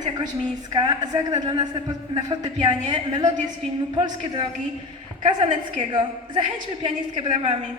Alicja Koźmińska zagra dla nas na, na fortepianie melodię z filmu Polskie Drogi Kazaneckiego. Zachęćmy pianistkę brawami.